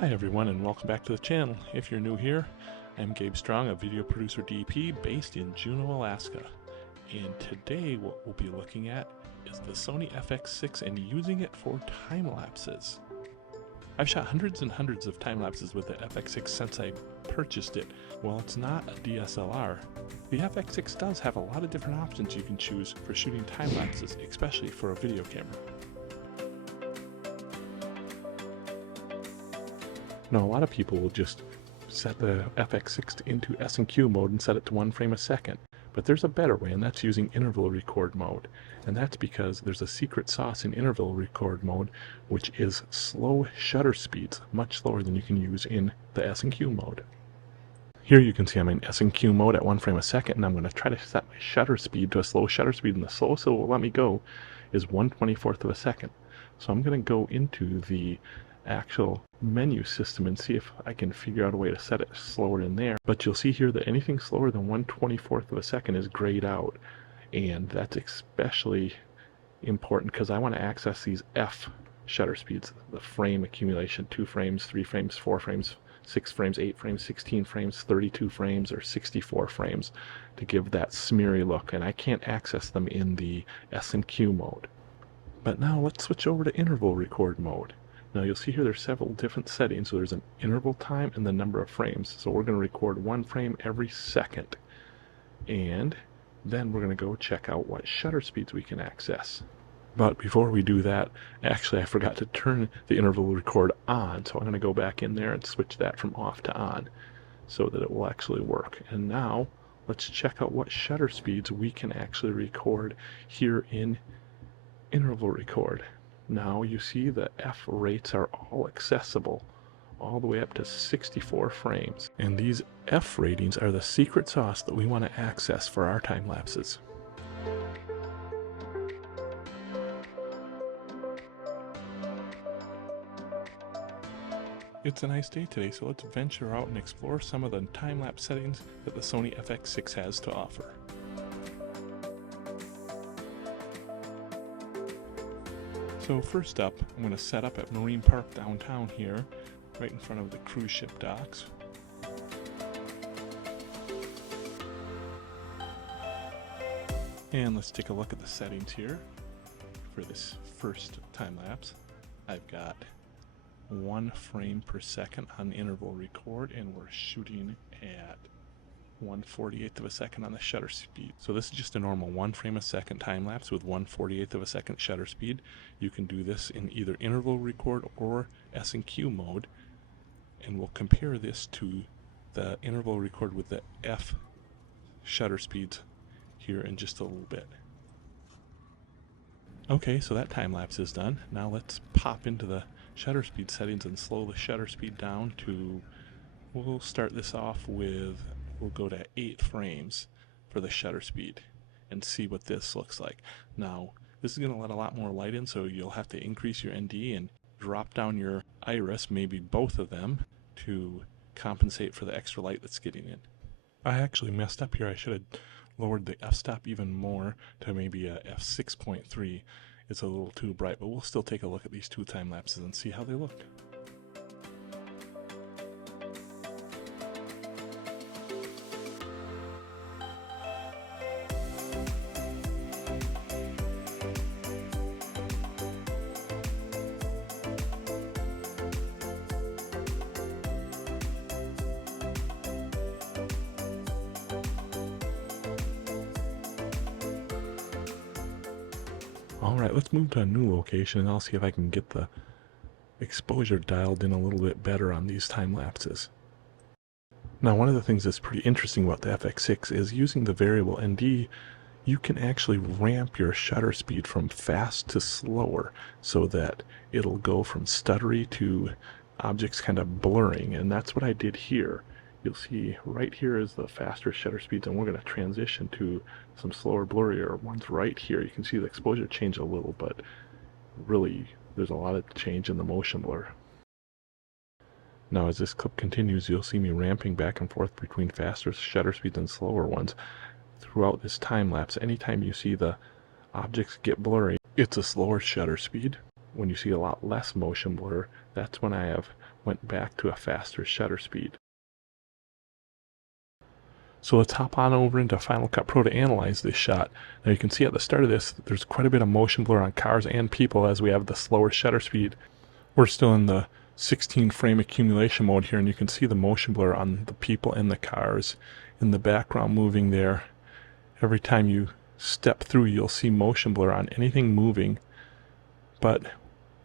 Hi everyone and welcome back to the channel. If you're new here, I'm Gabe Strong, a video producer DP based in Juneau, Alaska. And today what we'll be looking at is the Sony FX6 and using it for time lapses. I've shot hundreds and hundreds of time lapses with the FX6 since I purchased it. While it's not a DSLR, the FX6 does have a lot of different options you can choose for shooting time lapses, especially for a video camera. Now, a lot of people will just set the FX6 into S&Q mode and set it to 1 frame a second. But there's a better way, and that's using interval record mode. And that's because there's a secret sauce in interval record mode, which is slow shutter speeds, much slower than you can use in the S&Q mode. Here you can see I'm in S&Q mode at 1 frame a second, and I'm going to try to set my shutter speed to a slow shutter speed, and the slowest it will let me go is 1/24th of a second. So I'm going to go into the actual menu system and see if I can figure out a way to set it slower in there. But you'll see here that anything slower than 1/24th of a second is grayed out, and that's especially important because I want to access these F shutter speeds, the frame accumulation, 2 frames, 3 frames, 4 frames, 6 frames, 8 frames, 16 frames, 32 frames, or 64 frames to give that smeary look, and I can't access them in the S&Q mode. But now let's switch over to interval record mode. Now you'll see here there's several different settings. So there's an interval time and the number of frames. So we're going to record 1 frame every second. And then we're going to go check out what shutter speeds we can access. But before we do that, actually I forgot to turn the interval record on. So I'm going to go back in there and switch that from off to on so that it will actually work. And now let's check out what shutter speeds we can actually record here in interval record. Now you see the F rates are all accessible all the way up to 64 frames. And these F ratings are the secret sauce that we want to access for our time lapses. It's a nice day today, so let's venture out and explore some of the time-lapse settings that the Sony FX6 has to offer. So first up, I'm going to set up at Marine Park downtown here, right in front of the cruise ship docks. And let's take a look at the settings here for this first time lapse. I've got 1 frame per second on interval record, and we're shooting at 1/48th of a second on the shutter speed. So this is just a normal 1 frame a second time lapse with 1/48th of a second shutter speed. You can do this in either interval record or S&Q mode, and we'll compare this to the interval record with the F shutter speeds here in just a little bit. Okay, so that time lapse is done. Now let's pop into the shutter speed settings and slow the shutter speed down to, we'll start this off with, we'll go to 8 frames for the shutter speed and see what this looks like. Now, this is going to let a lot more light in, so you'll have to increase your ND and drop down your iris, maybe both of them, to compensate for the extra light that's getting in. I actually messed up here. I should have lowered the f-stop even more to maybe a f6.3. It's a little too bright, but we'll still take a look at these 2 time lapses and see how they look. Alright, let's move to a new location and I'll see if I can get the exposure dialed in a little bit better on these time lapses. Now, one of the things that's pretty interesting about the FX6 is using the variable ND, you can actually ramp your shutter speed from fast to slower so that it'll go from stuttery to objects kind of blurring, and that's what I did here. You'll see right here is the faster shutter speeds, and we're going to transition to some slower, blurrier ones right here. You can see the exposure change a little, but really there's a lot of change in the motion blur. Now as this clip continues, you'll see me ramping back and forth between faster shutter speeds and slower ones throughout this time lapse. Anytime you see the objects get blurry, it's a slower shutter speed. When you see a lot less motion blur, that's when I have went back to a faster shutter speed. So let's hop on over into Final Cut Pro to analyze this shot. Now you can see at the start of this, there's quite a bit of motion blur on cars and people as we have the slower shutter speed. We're still in the 16 frame accumulation mode here, and you can see the motion blur on the people and the cars in the background moving there. Every time you step through, you'll see motion blur on anything moving, but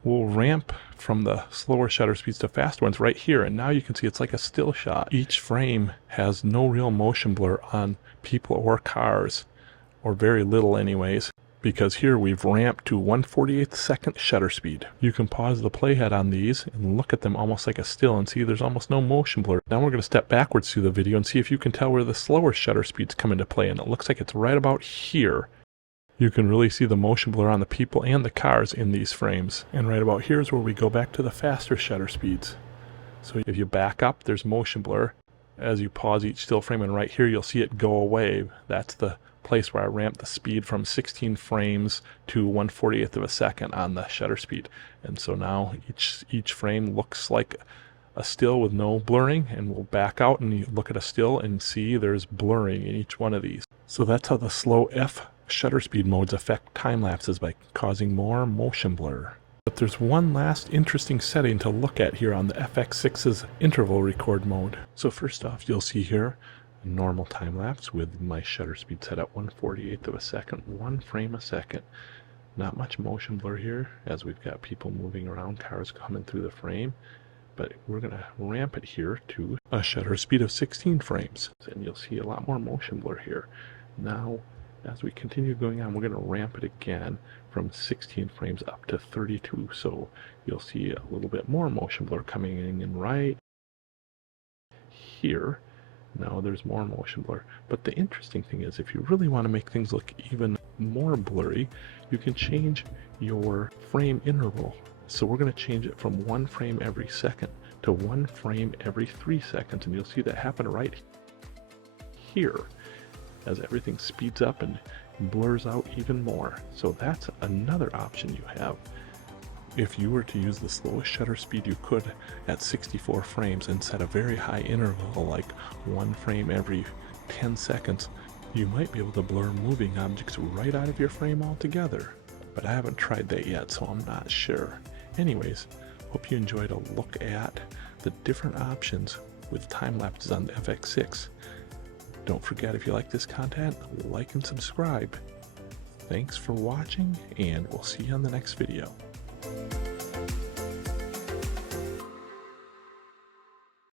we'll ramp from the slower shutter speeds to faster ones right here, and now you can see it's like a still shot. Each frame has no real motion blur on people or cars, or very little anyways, because here we've ramped to 1/48 second shutter speed. You can pause the playhead on these and look at them almost like a still and see there's almost no motion blur. Now we're going to step backwards through the video and see if you can tell where the slower shutter speeds come into play, and it looks like it's right about here. You can really see the motion blur on the people and the cars in these frames. And right about here is where we go back to the faster shutter speeds. So if you back up, there's motion blur. As you pause each still frame, and right here you'll see it go away. That's the place where I ramped the speed from 16 frames to 1/48 of a second on the shutter speed. And so now each frame looks like a still with no blurring, and we'll back out and you look at a still and see there's blurring in each one of these. So that's how the slow F shutter speed modes affect time lapses, by causing more motion blur. But there's one last interesting setting to look at here on the FX6's interval record mode. So first off, you'll see here a normal time lapse with my shutter speed set at 1/48 of a second, 1 frame a second. Not much motion blur here as we've got people moving around, cars coming through the frame, but we're going to ramp it here to a shutter speed of 16 frames, and you'll see a lot more motion blur here. Now as we continue going on, we're going to ramp it again from 16 frames up to 32, so you'll see a little bit more motion blur coming in right here. Now there's more motion blur, but the interesting thing is, if you really want to make things look even more blurry, you can change your frame interval. So we're going to change it from 1 frame every second to 1 frame every 3 seconds, and you'll see that happen right here as everything speeds up and blurs out even more. So that's another option you have. If you were to use the slowest shutter speed you could at 64 frames and set a very high interval, like 1 frame every 10 seconds, you might be able to blur moving objects right out of your frame altogether. But I haven't tried that yet, so I'm not sure. Anyways, hope you enjoyed a look at the different options with time lapses on the FX6. Don't forget, if you like this content, like and subscribe. Thanks for watching, and we'll see you on the next video.